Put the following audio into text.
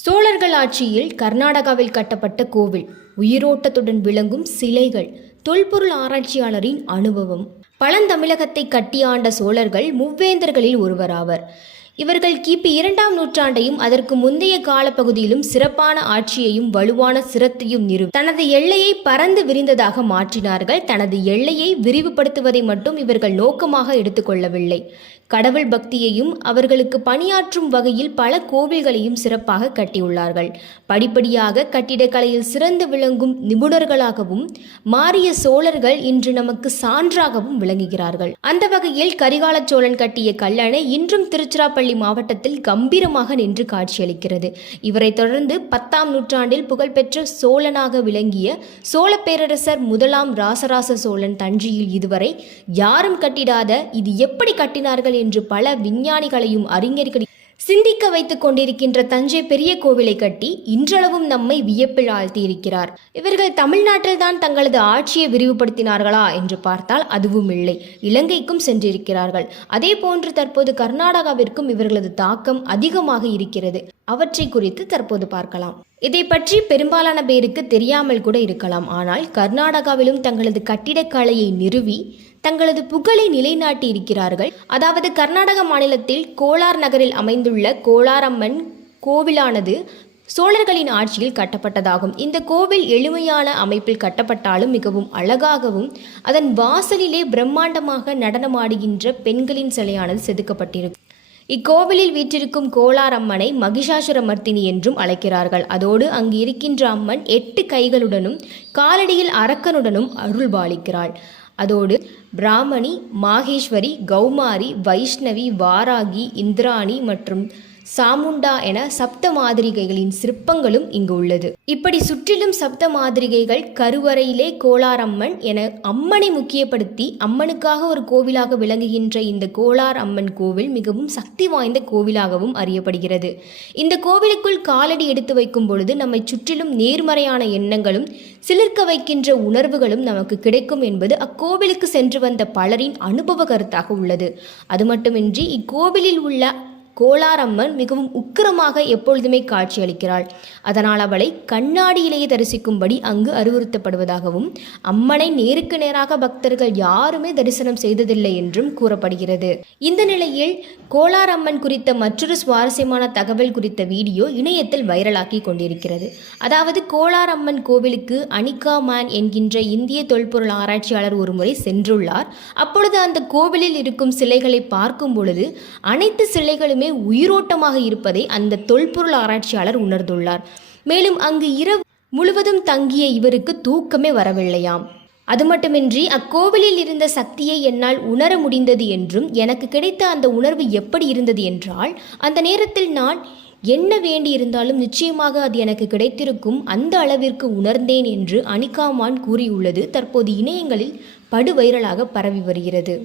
சோழர்கள் ஆட்சியில் கர்நாடகாவில் கட்டப்பட்ட கோவில். உயிரோட்டத்துடன் விளங்கும் சிலைகள் தொல்பொருள் ஆராய்ச்சியாளரின் அனுபவம். பழந்தமிழகத்தை கட்டியாண்ட சோழர்கள் மூவேந்தர்களில் ஒருவராவர். இவர்கள் கிபி இரண்டாம் நூற்றாண்டையும் அதற்கு முந்தைய காலப்பகுதியிலும் சிறப்பான ஆட்சியையும் வலுவான சிரத்தையும் நிறுவி தனது எல்லையை பறந்து விரிந்ததாக மாற்றினார்கள். தனது எல்லையை விரிவுபடுத்துவதை மட்டும் இவர்கள் நோக்கமாக எடுத்துக்கொள்ளவில்லை. கடவுள் பக்தியையும் அவர்களுக்கு பணியாற்றும் வகையில் பல கோவில்களையும் சிறப்பாக கட்டியுள்ளார்கள். படிப்படியாக கட்டிடக்கலையில் சிறந்து விளங்கும் நிபுணர்களாகவும் மாறிய சோழர்கள் இன்று நமக்கு சான்றாகவும் விளங்குகிறார்கள். அந்த வகையில் கரிகால சோழன் கட்டிய கல்லணை இன்றும் திருச்சிராப்பள்ளி மாவட்டத்தில் கம்பீரமாக நின்று காட்சியளிக்கிறது. இவரை தொடர்ந்து பத்தாம் நூற்றாண்டில் புகழ்பெற்ற சோழனாக விளங்கிய சோழ பேரரசர் முதலாம் ராசராச சோழன் தஞ்சையில் இதுவரை யாரும் கட்டிடாத இது எப்படி கட்டினார்கள் என்று பல விஞ்ஞானிகளையும் அறிஞர்களையும் சிந்திக்க வைத்துக் கொண்டிருக்கின்ற தஞ்சை பெரிய கோவிலை கட்டி இன்றளவும் நம்மை வியப்பில் ஆழ்த்தியிருக்கிறார். இவர்கள் தமிழ்நாட்டில் தான் தங்களது ஆட்சியை விரிவுபடுத்தினார்களா என்று பார்த்தால் அதுவும் இல்லை. இலங்கைக்கும் சென்றிருக்கிறார்கள். அதே போன்று தற்போது கர்நாடகாவிற்கும் இவர்களது தாக்கம் அதிகமாக இருக்கிறது. அவற்றை குறித்து தற்போது பார்க்கலாம். இதை பற்றி பெரும்பாலான பேருக்கு தெரியாமல் கூட இருக்கலாம். ஆனால் கர்நாடகாவிலும் தங்களது கட்டிடக்கலையை நிறுவி தங்களது புகழை நிலைநாட்டி இருக்கிறார்கள். அதாவது கர்நாடக மாநிலத்தில் கோலார் நகரில் அமைந்துள்ள கோலாரம்மன் கோவிலானது சோழர்களின் ஆட்சியில் கட்டப்பட்டதாகும். இந்த கோவில் எளிமையான அமைப்பில் கட்டப்பட்டாலும் மிகவும் அழகாகவும் அதன் வாசலிலே பிரம்மாண்டமாக நடனமாடுகின்ற பெண்களின் சிலையானது செதுக்கப்பட்டிருக்கும். இக்கோவிலில் வீற்றிருக்கும் கோலார் அம்மனை மகிஷாசுரமர்த்தினி என்றும் அழைக்கிறார்கள். அதோடு அங்கு இருக்கின்ற அம்மன் எட்டு கைகளுடனும் காலடியில் அரக்கனுடனும் அருள்பாலிக்கிறாள் அதோடு பிராமணி மாகேஸ்வரி கௌமாரி வைஷ்ணவி வாராகி இந்திராணி மற்றும் சாமுண்டா என சப்த மாதிரிகைகளின் சிற்பங்களும் இங்கு உள்ளது. இப்படி சுற்றிலும் சப்த மாதிரிகைகள் கருவறையிலே கோளாரம்மன் என அம்மனை முக்கியப்படுத்தி அம்மனுக்காக ஒரு கோவிலாக விளங்குகின்ற இந்த கோலார் அம்மன் கோவில் மிகவும் சக்தி வாய்ந்த கோவிலாகவும் அறியப்படுகிறது. இந்த கோவிலுக்குள் காலடி எடுத்து வைக்கும் பொழுது நம்மை சுற்றிலும் நேர்மறையான எண்ணங்களும் சிலிர்க்க வைக்கின்ற உணர்வுகளும் நமக்கு கிடைக்கும் என்பது அக்கோவிலுக்கு சென்று வந்த பலரின் அனுபவ கருத்தாக உள்ளது. அது மட்டுமின்றி இக்கோவிலில் உள்ள கோலாரம்மன் மிகவும் உக்கிரமாக எப்பொழுதுமே காட்சியளிக்கிறாள். அதனால் அவளை கண்ணாடியிலேயே தரிசிக்கும்படி அங்கு அறிவுறுத்தப்படுவதாகவும் அம்மனை நேருக்கு நேராக பக்தர்கள் யாருமே தரிசனம் செய்ததில்லை என்றும் கூறப்படுகிறது. இந்த நிலையில் கோளாரம்மன் குறித்த மற்றொரு சுவாரஸ்யமான தகவல் குறித்த வீடியோ இணையத்தில் வைரலாக்கி கொண்டிருக்கிறது. அதாவது கோலாரம்மன் கோவிலுக்கு அனிகா மேன் என்கின்ற இந்திய தொல்பொருள் ஆராய்ச்சியாளர் ஒருமுறை சென்றுள்ளார். அப்பொழுது அந்த கோவிலில் இருக்கும் சிலைகளை பார்க்கும் பொழுது அனைத்து சிலைகளுமே உயிரோட்டமாக இருப்பதை அந்த தொல்பொருள் ஆராய்ச்சியாளர் உணர்ந்துள்ளார். மேலும் அங்கு இரவு முழுவதும் தங்கிய இவருக்கு தூக்கமே வரவில்லையாம். அது மட்டுமின்றி அக்கோவிலில் இருந்த சக்தியை என்னால் உணர முடிந்தது என்றும் எனக்கு கிடைத்த அந்த உணர்வு எப்படி இருந்தது என்றால் அந்த நேரத்தில் நான் என்ன வேண்டி இருந்தாலும் நிச்சயமாக அது எனக்கு கிடைத்திருக்கும் அந்த அளவிற்கு உணர்ந்தேன் என்று அனிகாமான் கூறியுள்ளது. தற்போது இணையங்களில் படு வைரலாக பரவி வருகிறது.